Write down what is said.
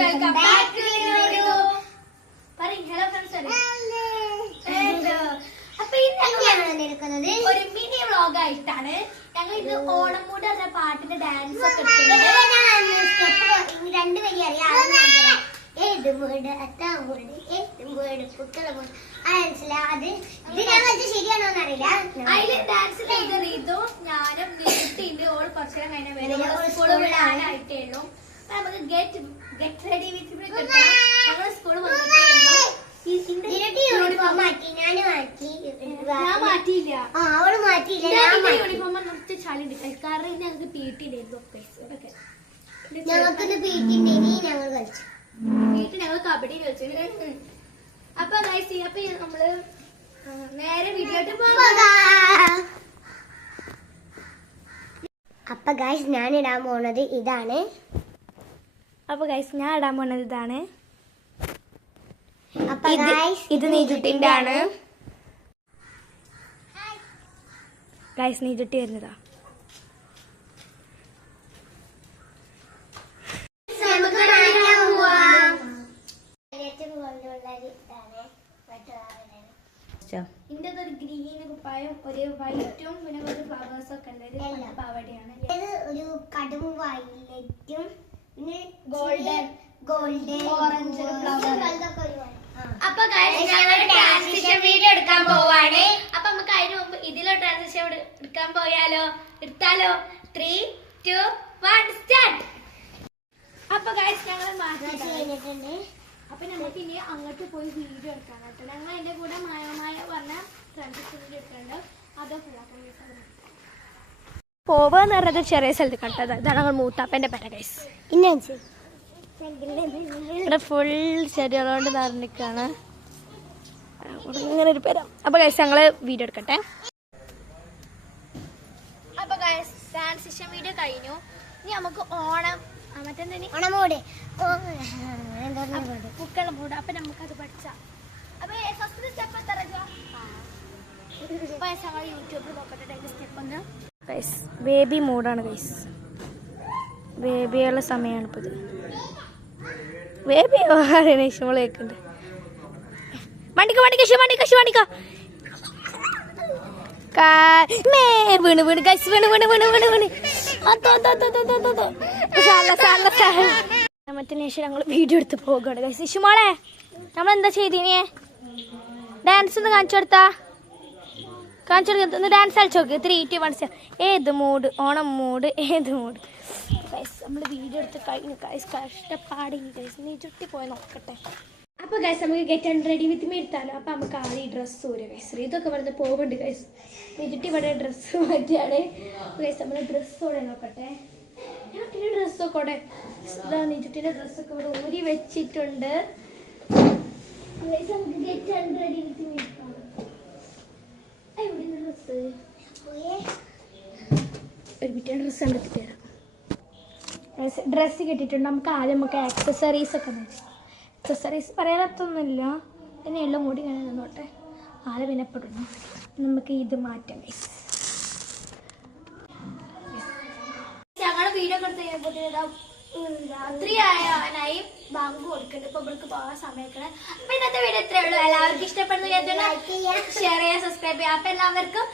Welcome back to hello friends. അപ്പൊ ഇന്ന് ഒരു മിനി വ്ളോഗ് ആയിട്ടാണ് ഞങ്ങൾ ഇത് ഓണം മൂട് എന്ന പാട്ടിന്റെ ഡാൻസ് ഒക്കെ രണ്ട് വരി അറിയാം. ഏത് വീട് എത്താൻ വീട് ഏത് വീട് കുട്ടികളെ വീട് അത് ഇത് ഞാൻ വെച്ച് ശരിയാണോന്ന് അറിയില്ല. അതില് ഡാൻസ് ചെയ്ത റീതും ഞാനും നീട്ടിണ്ട് ഓൾ കുറച്ചു നേരം കഴിഞ്ഞ വരെ സ്കൂള് വിടാനായിട്ടേ ഉള്ളൂ. നമുക്ക് ഗെറ്റ് റെഡി വിത്ത് ഞങ്ങൾ സ്കൂള് യൂണിഫോം മാറ്റി ഞാൻ മാറ്റിയില്ല. അവള് മാറ്റിയില്ല. യൂണിഫോം നിർത്തി ചളിണ്ട് കാരണം ഞങ്ങൾക്ക് പീട്ടി ഉണ്ടായിരുന്നു. ഞങ്ങൾക്ക് പീട്ടി ഉണ്ടെങ്കിൽ ഞങ്ങൾ കളിച്ചു. വീട്ടിൽ ഞങ്ങൾ കബഡി കളിച്ചു. അപ്പൊ അപ്പൊ നമ്മള് നേരെ വീഡിയോട്ട് പോകാം. അപ്പൊ ഗൈസ് ഞാൻ ഇടാൻ പോണത് ഇതാണ്. അപ്പൊ ഗൈസ് ഞാൻ ഇടാൻ പോണത് ഇതാണ്. അപ്പൊ ഇത് നീജുട്ടിന്റെ ആണ്. ഗൈസ് നീജുട്ടി വരുന്നതാ. ഇതിന്റെ ഒരു ഗ്രീൻ കുപ്പായം ഒരു വൈറ്റും പിന്നെ കുറച്ച് ഫ്ലവേഴ്സ് ഒക്കെ ഉണ്ട്. പാവടയാണ് ഒരു കടും വയലറ്റും പിന്നെ ഗോൾഡൻ ഓറഞ്ച് അപ്പൊ ട്രാൻസിഷൻ വീഡിയോ എടുക്കാൻ പോവാണ്. അപ്പൊ നമുക്ക് അതിന് മുമ്പ് ഇതിലെ ട്രാൻസിഷൻ എടുക്കാൻ പോയാലോ? എടുത്താലോ? 3, 2, 1 സ്റ്റാർട്ട്. അപ്പൊ ഗൈസ് ഞങ്ങൾ മാറ്റിയിട്ടുണ്ട്. അപ്പൊ നമുക്ക് ഇനി അങ്ങോട്ട് പോയി വീഡിയോ എടുക്കാൻ കേട്ടോ. ഞങ്ങൾ എന്റെ കൂടെ മായ പറഞ്ഞ ട്രാൻസിഷൻ വീഡിയോ എടുക്കാണ്ട് അതോ പോവാന്ന് പറഞ്ഞത് ചെറിയ സ്ഥലത്ത് കണ്ടത്. ഇതാണ് ഞങ്ങൾ മൂത്താപ്പന്റെ പേര ഗൈസ്. ഇവിടെ ഫുൾ ചെടികളോണ്ട് നിറഞ്ഞിക്കാണ്. ഇങ്ങനെ ഒരു പേര. അപ്പൊ ഗൈസ് ഞങ്ങള് വീഡിയോ എടുക്കട്ടെ. അപ്പൊ ഗൈസ് ട്രാൻസിഷൻ വീഡിയോ കഴിഞ്ഞു. ഇനി നമുക്ക് ഓണം ഓണമൂട് പൂക്കള മൂട്. അപ്പൊ നമുക്കത് പഠിച്ചാം. അപ്പൊ ഫസ്റ്റ് സ്റ്റെപ്പ് ഞങ്ങൾ യൂട്യൂബിൽ നോക്കട്ടെ സ്റ്റെപ്പ് ഒന്ന്. ഗൈസ് ബേബി മൂടാണ് ഗൈസ്. ബേബിയുള്ള സമയമാണ് ഇപ്പൊ ഇത്. ബേബി ഇഷ്ടമുള്ള കേൾക്കുന്നുണ്ട്. വണ്ടിക്ക വീണ് വീണ് ഗൈസ് വീണ് മറ്റേ ഞങ്ങൾ വീഡിയോ എടുത്ത് പോകുകയാണ് ഗൈസ്. ഇഷുമോളെ നമ്മളെന്താ ചെയ്തീനിയെ? ഡാൻസ് ഒന്ന് കാണിച്ചു കൊടുത്താ ഡാൻസ് കളിച്ചു നോക്ക്. 3, 2, 1 ഏത് മൂഡ് ഓണം മൂഡ് ഏത് മൂഡ് ഗൈസ്. നമ്മൾ വീഡിയോ എടുത്ത് കഴിഞ്ഞു ഗൈസ്. കഷ്ടപ്പാടി ഗൈസ്. നീ ചുട്ടി പോയി നോക്കട്ടെ. അപ്പൊ ഗൈസ് നമുക്ക് ഗെറ്റ് റെഡി വിത്ത് മീ എടുത്താലോ. അപ്പൊ നമുക്ക് ആദ്യം ഡ്രസ്സ് ഊര് ഗൈസ്. ഇതൊക്കെ പറഞ്ഞ് പോകുന്നുണ്ട് ഗൈസ്. നീ ചുട്ടി ഇവിടെ ഡ്രസ്സ് മാറ്റിയാണ് ഗൈസ്. നമ്മൾ ഡ്രസ്സ് ഓടെ നോക്കട്ടെ. ഞാൻ ഡ്രസ്സൊക്കെ ഇവിടെ ഇതാ നീ ചുട്ടിന്റെ ഡ്രസ്സൊക്കെ ഇവിടെ ഊരി വെച്ചിട്ടുണ്ട്. നമുക്ക് ഗെറ്റ് റെഡി വിത്ത് മീ എടുക്കാം. ഒരു ബിറ്റ ഡ്രസ്സ് കണ്ടെത്തിട്ട് തരാം. ഡ്രസ്സ് കിട്ടിയിട്ടുണ്ട്. നമുക്ക് ആദ്യം നമുക്ക് ആക്സസറീസ് ഒക്കെ നോക്കാം. ആക്സസറീസ് പറയാനത്തൊന്നുമില്ല. ഇതിനെയുള്ള മുടി ഇങ്ങനെ നിന്നോട്ടെ. ആരെ വിനപ്പെടുന്നു. നമുക്ക് ഇത് മാറ്റാം ഗൈസ്. ഞങ്ങളുടെ വീഡിയോ കൊടുത്ത് രാത്രിയായി ബാങ്ക് കൊടുക്കുന്നുണ്ട്. ഇപ്പൊ ഇവർക്ക് പോകാൻ സമയക്കണം. അപ്പൊ ഇന്നത്തെ വീഡിയോ ഇത്രയേ ഉള്ളൂ. എല്ലാവർക്കും ഇഷ്ടപ്പെടുന്ന ഷെയർ ചെയ്യുക, സബ്സ്ക്രൈബ് ചെയ്യുക. അപ്പൊ എല്ലാവർക്കും